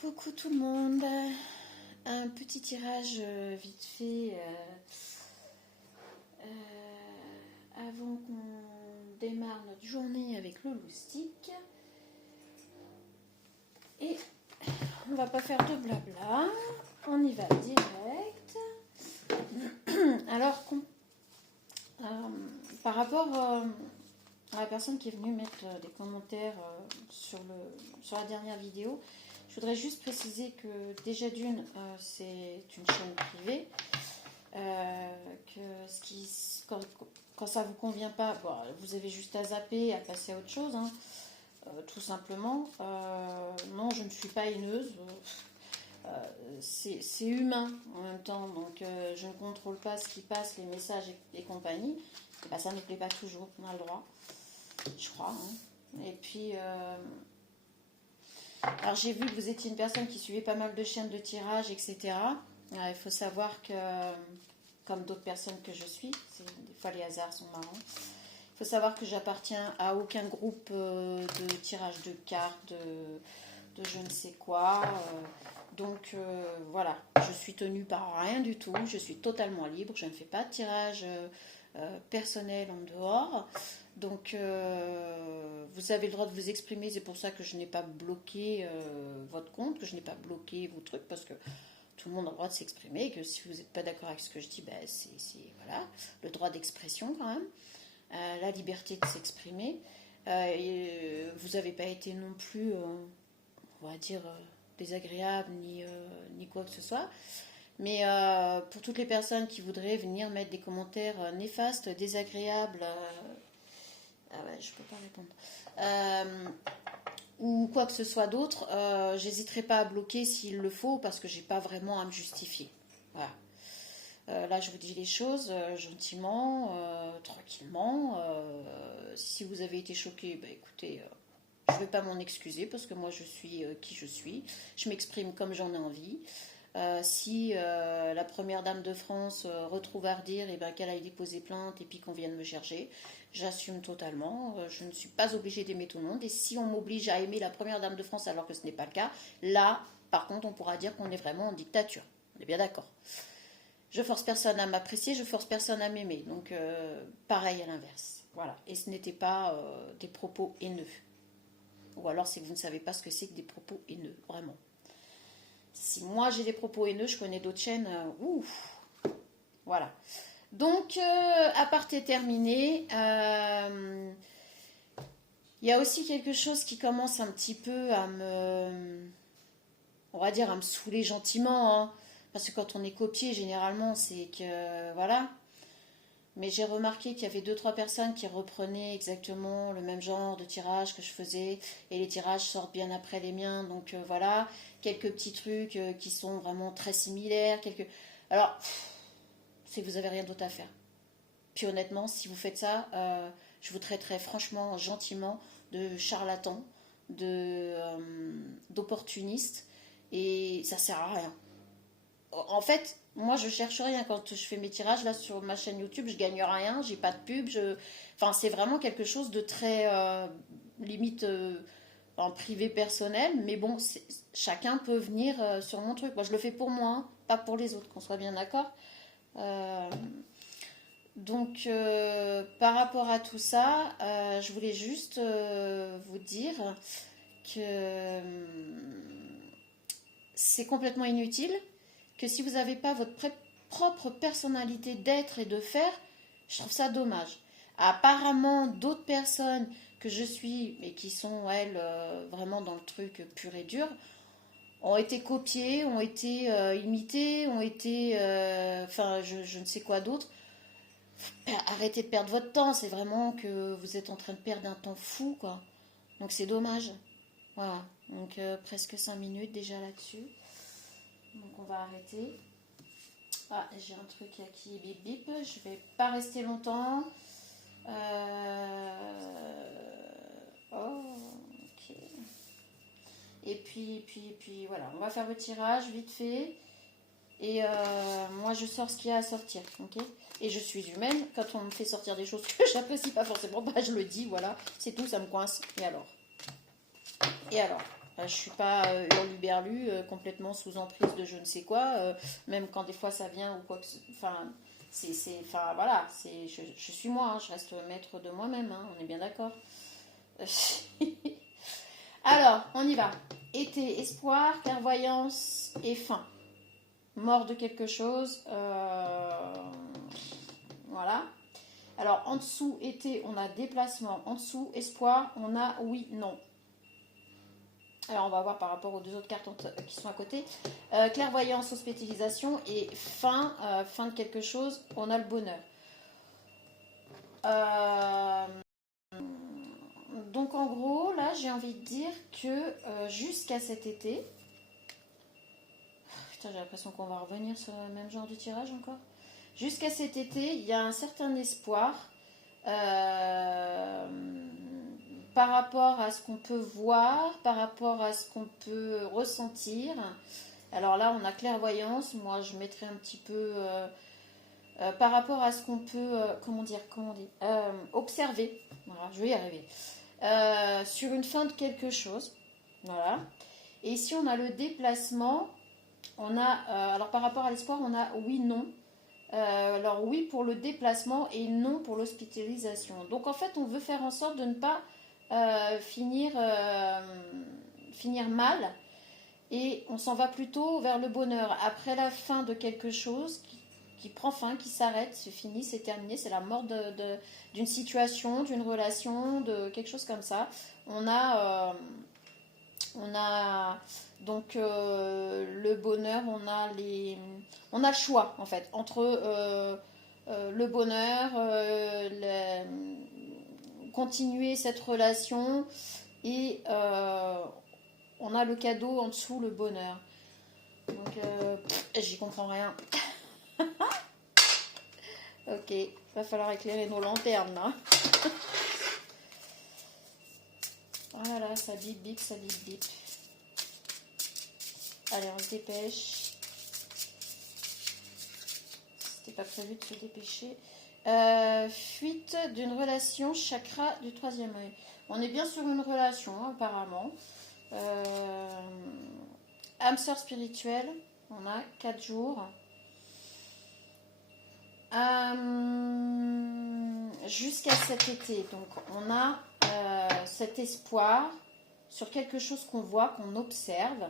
Coucou tout le monde, un petit tirage vite fait avant qu'on démarre notre journée avec le loustic. Et on va pas faire de blabla, on y va direct. Alors, par rapport à la personne qui est venue mettre des commentaires sur la dernière vidéo, je voudrais juste préciser que déjà d'une, c'est une chaîne privée, que quand ça vous convient pas, bon, vous avez juste à zapper, à passer à autre chose, hein, tout simplement. Non, je ne suis pas haineuse, c'est humain en même temps, donc je ne contrôle pas ce qui passe, les messages et compagnie. Et ben, ça ne plaît pas toujours, on a le droit, je crois. Hein. Et puis... alors j'ai vu que vous étiez une personne qui suivait pas mal de chaînes de tirage, etc. Il faut savoir que, comme d'autres personnes que je suis, des fois les hasards sont marrants, il faut savoir que j'appartiens à aucun groupe de tirage de cartes, de je ne sais quoi. Donc voilà, je suis tenue par rien du tout, je suis totalement libre, je ne fais pas de tirage personnel en dehors. Donc, vous avez le droit de vous exprimer, c'est pour ça que je n'ai pas bloqué votre compte, que je n'ai pas bloqué vos trucs, parce que tout le monde a le droit de s'exprimer, et que si vous n'êtes pas d'accord avec ce que je dis, ben, c'est voilà, le droit d'expression quand même, la liberté de s'exprimer. Vous n'avez pas été non plus, on va dire, désagréable, ni quoi que ce soit. Mais pour toutes les personnes qui voudraient venir mettre des commentaires néfastes, désagréables, ah ouais, je peux pas répondre. Ou quoi que ce soit d'autre, j'hésiterai pas à bloquer s'il le faut parce que j'ai pas vraiment à me justifier. Voilà. Là, je vous dis les choses gentiment, tranquillement. Si vous avez été choqué, bah, écoutez, je ne vais pas m'en excuser parce que moi je suis qui je suis. Je m'exprime comme j'en ai envie. Si la première dame de France retrouve à redire eh ben, qu'elle aille déposer plainte et puis qu'on vienne me chercher, j'assume totalement. Je ne suis pas obligée d'aimer tout le monde. Et si on m'oblige à aimer la première dame de France alors que ce n'est pas le cas, là, par contre, on pourra dire qu'on est vraiment en dictature. On est bien d'accord. Je force personne à m'apprécier, je force personne à m'aimer. Donc, pareil à l'inverse. Voilà. Et ce n'était pas des propos haineux. Ou alors, c'est que vous ne savez pas ce que c'est que des propos haineux. Vraiment. Si moi j'ai des propos haineux, je connais d'autres chaînes. Ouf. Voilà. Donc, aparté terminé. Il y a aussi quelque chose qui commence un petit peu à on va dire, à me saouler gentiment. Hein, parce que quand on est copié, généralement, c'est que, voilà. Mais j'ai remarqué qu'il y avait 2-3 personnes qui reprenaient exactement le même genre de tirage que je faisais. Et les tirages sortent bien après les miens. Donc voilà, quelques petits trucs qui sont vraiment très similaires. Alors, c'est que vous n'avez rien d'autre à faire. Puis honnêtement, si vous faites ça, je vous traiterai franchement, gentiment de charlatan, d'opportuniste. Et ça sert à rien. En fait, moi je cherche rien quand je fais mes tirages là sur ma chaîne YouTube, je gagne rien, j'ai pas de pub, enfin c'est vraiment quelque chose de très limite en privé personnel, mais bon, chacun peut venir sur mon truc. Moi je le fais pour moi, hein, pas pour les autres, qu'on soit bien d'accord. Euh, donc par rapport à tout ça, je voulais juste vous dire que c'est complètement inutile, que si vous n'avez pas votre propre personnalité d'être et de faire, je trouve ça dommage. Apparemment, d'autres personnes que je suis, mais qui sont, elles, vraiment dans le truc pur et dur, ont été copiées, ont été imitées, ont été... enfin, je ne sais quoi d'autre. Arrêtez de perdre votre temps, c'est vraiment que vous êtes en train de perdre un temps fou, quoi. Donc c'est dommage. Voilà, donc presque 5 minutes déjà là-dessus. Donc on va arrêter. Ah, j'ai un truc qui bip bip. Je vais pas rester longtemps. Oh, ok. Et puis voilà, on va faire le tirage vite fait. Et moi je sors ce qu'il y a à sortir, ok. Et je suis humaine. Quand on me fait sortir des choses que j'apprécie pas forcément, bah je le dis, voilà. C'est tout, ça me coince. Et alors? Je suis pas hurluberlu, complètement sous emprise de je ne sais quoi, même quand des fois ça vient ou quoi que enfin, enfin voilà, je suis moi, hein, je reste maître de moi-même, hein, on est bien d'accord. Alors, on y va. Été, espoir, clairvoyance et fin. Mort de quelque chose. Voilà. Alors, en dessous, été, on a déplacement. En dessous, espoir, on a oui, non. Alors, on va voir par rapport aux deux autres cartes qui sont à côté. Clairvoyance, hospitalisation et fin, fin de quelque chose, on a le bonheur. Donc, en gros, là, j'ai envie de dire que jusqu'à cet été... Putain, j'ai l'impression qu'on va revenir sur le même genre de tirage encore. Jusqu'à cet été, il y a un certain espoir par rapport à ce qu'on peut voir, par rapport à ce qu'on peut ressentir. Alors là, on a clairvoyance. Moi, je mettrais un petit peu par rapport à ce qu'on peut, comment on dit, observer. Voilà, je vais y arriver. Sur une fin de quelque chose. Voilà. Et ici, on a le déplacement. On a, alors par rapport à l'espoir, on a oui, non. Alors oui pour le déplacement et non pour l'hospitalisation. Donc en fait, on veut faire en sorte de ne pas finir mal et on s'en va plutôt vers le bonheur. Après la fin de quelque chose qui prend fin, qui s'arrête, c'est fini, c'est terminé, c'est la mort d'une situation, d'une relation, de quelque chose comme ça. On a donc le bonheur, on a le choix en fait entre le bonheur, continuer cette relation et on a le cadeau en dessous, le bonheur. Donc j'y comprends rien. Ok, va falloir éclairer nos lanternes là. Voilà, ça bip bip, ça bip bip. Allez, on se dépêche. C'était pas prévu de se dépêcher. Fuite d'une relation, chakra du troisième œil. On est bien sur une relation, hein, apparemment. Âme sœur spirituelle, on a 4 jours. Jusqu'à cet été, donc on a cet espoir sur quelque chose qu'on voit, qu'on observe.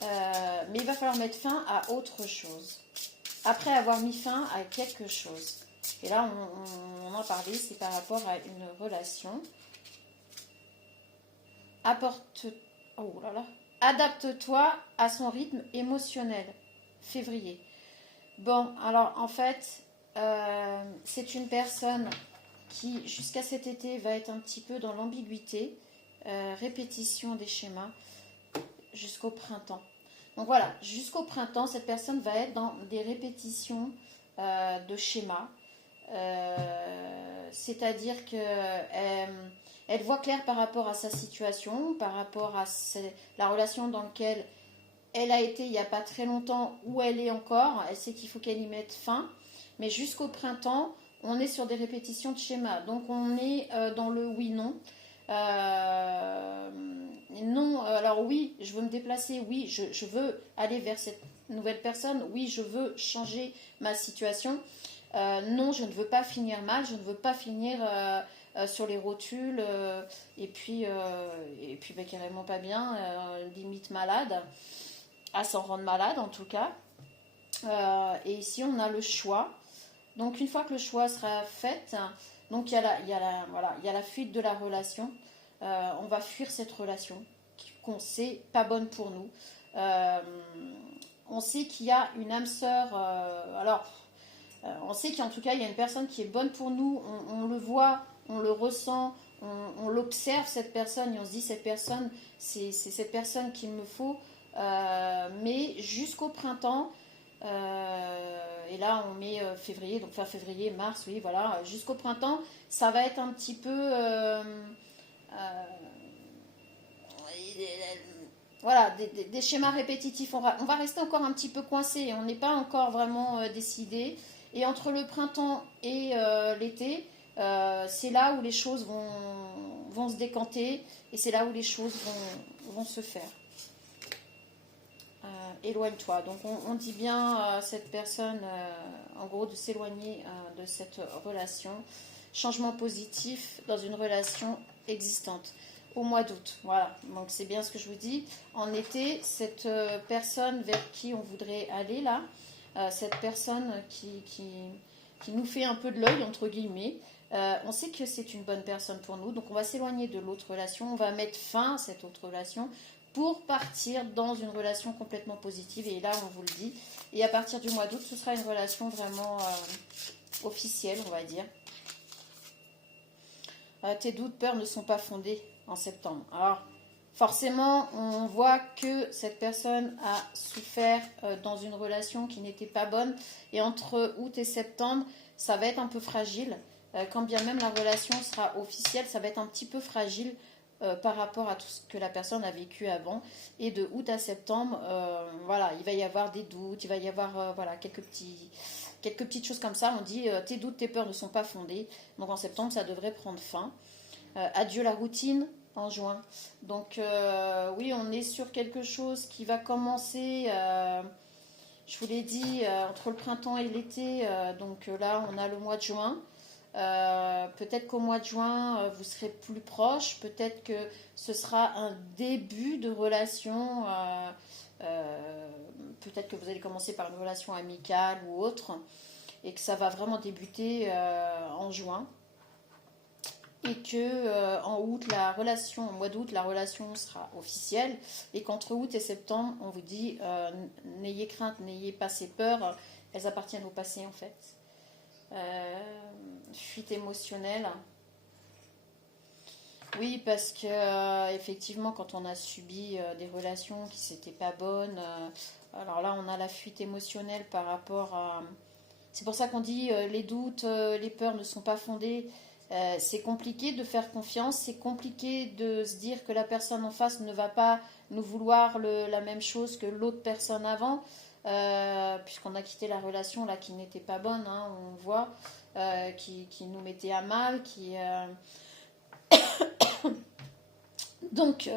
Mais il va falloir mettre fin à autre chose. Après avoir mis fin à quelque chose. Et là, on en parlait, c'est par rapport à une relation. Oh là là. Adapte-toi à son rythme émotionnel. Février. Bon, alors en fait, c'est une personne qui, jusqu'à cet été, va être un petit peu dans l'ambiguïté, répétition des schémas, jusqu'au printemps. Donc voilà, jusqu'au printemps, cette personne va être dans des répétitions de schémas. C'est-à-dire qu'elle voit clair par rapport à sa situation, par rapport à la relation dans laquelle elle a été il n'y a pas très longtemps, où elle est encore. Elle sait qu'il faut qu'elle y mette fin. Mais jusqu'au printemps, on est sur des répétitions de schémas. Donc on est dans le oui-non. Non, alors oui, je veux me déplacer, oui, je veux aller vers cette nouvelle personne, oui, je veux changer ma situation. Non, je ne veux pas finir mal, je ne veux pas finir sur les rotules et puis ben, carrément pas bien, limite malade, à s'en rendre malade en tout cas. Et ici, on a le choix. Donc une fois que le choix sera fait, donc il y a la fuite de la relation. On va fuir cette relation qu'on sait pas bonne pour nous. On sait qu'il y a une âme sœur. On sait qu'en tout cas il y a une personne qui est bonne pour nous. On le voit, on le ressent, on l'observe cette personne et on se dit cette personne, c'est cette personne qu'il me faut. Mais jusqu'au printemps. Et là on met février, donc fin février, mars, oui voilà, jusqu'au printemps, ça va être un petit peu voilà, des schémas répétitifs. On va rester encore un petit peu coincé, on n'est pas encore vraiment décidé. Et entre le printemps et l'été, c'est là où les choses vont se décanter et c'est là où les choses vont se faire. Éloigne-toi. Donc on dit bien à cette personne, en gros, de s'éloigner de cette relation. Changement positif dans une relation existante. Au mois d'août, voilà. Donc c'est bien ce que je vous dis. En été, cette personne vers qui on voudrait aller là, cette personne qui nous fait un peu de l'œil, entre guillemets, on sait que c'est une bonne personne pour nous. Donc on va s'éloigner de l'autre relation. On va mettre fin à cette autre relation pour partir dans une relation complètement positive. Et là, on vous le dit. Et à partir du mois d'août, ce sera une relation vraiment officielle, on va dire. Tes doutes, peurs ne sont pas fondés en septembre. Alors, forcément, on voit que cette personne a souffert dans une relation qui n'était pas bonne. Et entre août et septembre, ça va être un peu fragile. Quand bien même la relation sera officielle, ça va être un petit peu fragile par rapport à tout ce que la personne a vécu avant. Et de août à septembre, voilà, il va y avoir des doutes, il va y avoir voilà, quelques petites choses comme ça. On dit tes doutes, tes peurs ne sont pas fondées. Donc en septembre, ça devrait prendre fin. Adieu la routine en juin. Donc oui, on est sur quelque chose qui va commencer, je vous l'ai dit, entre le printemps et l'été. Donc là, on a le mois de juin. Peut-être qu'au mois de juin, vous serez plus proche. Peut-être que ce sera un début de relation. Peut-être que vous allez commencer par une relation amicale ou autre. Et que ça va vraiment débuter en juin. Et que en août, au mois d'août, la relation sera officielle. Et qu'entre août et septembre, on vous dit n'ayez crainte, n'ayez pas ces peurs. Elles appartiennent au passé en fait. Fuite émotionnelle. Oui, parce que effectivement, quand on a subi des relations qui n'étaient pas bonnes, alors là, on a la fuite émotionnelle par rapport à. C'est pour ça qu'on dit les doutes, les peurs ne sont pas fondées. C'est compliqué de faire confiance, c'est compliqué de se dire que la personne en face ne va pas nous vouloir la même chose que l'autre personne avant. Puisqu'on a quitté la relation là qui n'était pas bonne, hein, on voit, qui nous mettait à mal, donc et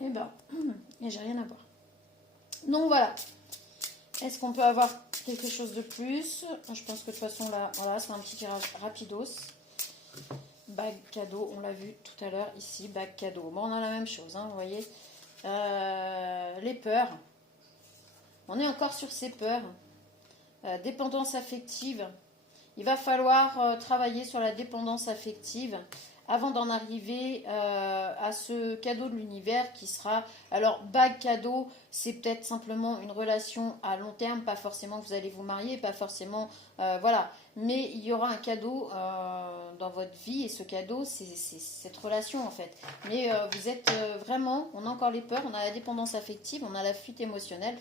ben et j'ai rien à voir. Donc voilà. Est-ce qu'on peut avoir quelque chose de plus? Je pense que de toute façon là, voilà, c'est un petit tirage rapidos. Bague cadeau, on l'a vu tout à l'heure ici, bague cadeau. Bon, on a la même chose, hein, vous voyez. Les peurs. On est encore sur ces peurs. Dépendance affective. Il va falloir travailler sur la dépendance affective avant d'en arriver à ce cadeau de l'univers qui sera... Alors, bague cadeau, c'est peut-être simplement une relation à long terme, pas forcément que vous allez vous marier, pas forcément... voilà. Mais il y aura un cadeau dans votre vie et ce cadeau, c'est cette relation en fait. Mais vous êtes vraiment... On a encore les peurs, on a la dépendance affective, on a la fuite émotionnelle.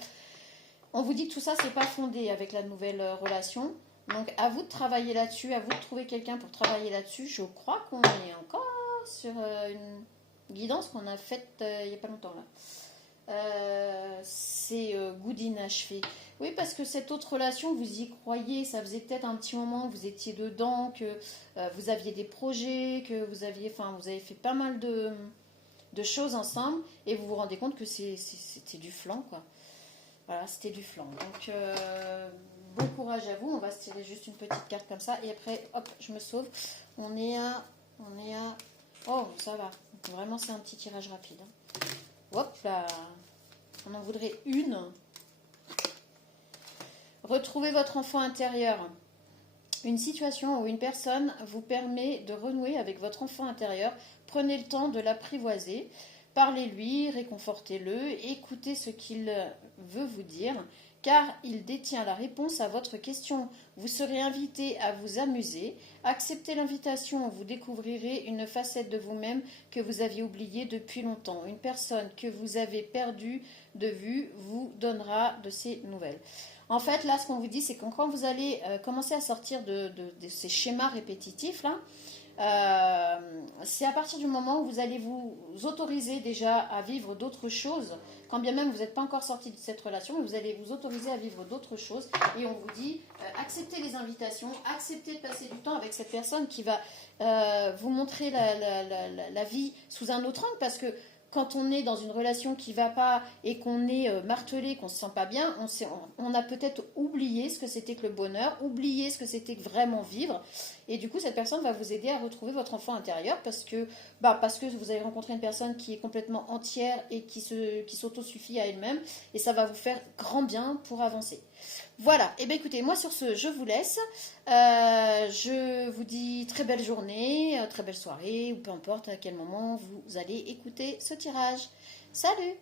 On vous dit que tout ça, c'est pas fondé avec la nouvelle relation. Donc, à vous de travailler là-dessus, à vous de trouver quelqu'un pour travailler là-dessus. Je crois qu'on est encore sur une guidance qu'on a faite il n'y a pas longtemps là. C'est good inachevé. Oui, parce que cette autre relation, vous y croyez. Ça faisait peut-être un petit moment que vous étiez dedans, que vous aviez des projets, que vous avez fait pas mal de choses ensemble. Et vous vous rendez compte que c'était du flan, quoi. Voilà, c'était du flan. Donc, bon courage à vous. On va se tirer juste une petite carte comme ça. Et après, hop, je me sauve. On est à... Oh, ça va. Donc, vraiment, c'est un petit tirage rapide. Hop là. On en voudrait une. Retrouvez votre enfant intérieur. Une situation ou une personne vous permet de renouer avec votre enfant intérieur. Prenez le temps de l'apprivoiser. Parlez-lui, réconfortez-le, écoutez ce qu'il veut vous dire, car il détient la réponse à votre question. Vous serez invité à vous amuser. Acceptez l'invitation, vous découvrirez une facette de vous-même que vous aviez oubliée depuis longtemps. Une personne que vous avez perdue de vue vous donnera de ses nouvelles. En fait, là, ce qu'on vous dit, c'est que quand vous allez commencer à sortir de ces schémas répétitifs, là, c'est à partir du moment où vous allez vous autoriser déjà à vivre d'autres choses, quand bien même vous n'êtes pas encore sorti de cette relation, mais vous allez vous autoriser à vivre d'autres choses. Et on vous dit, acceptez les invitations, acceptez de passer du temps avec cette personne qui va vous montrer la vie sous un autre angle, parce que quand on est dans une relation qui va pas et qu'on est martelé, qu'on se sent pas bien, on a peut-être oublié ce que c'était que le bonheur, oublié ce que c'était que vraiment vivre. Et du coup, cette personne va vous aider à retrouver votre enfant intérieur parce que vous avez rencontré une personne qui est complètement entière et qui s'autosuffit à elle-même. Et ça va vous faire grand bien pour avancer. Voilà, et bien écoutez, moi sur ce, je vous laisse. Je vous dis très belle journée, très belle soirée, ou peu importe à quel moment vous allez écouter ce tirage. Salut!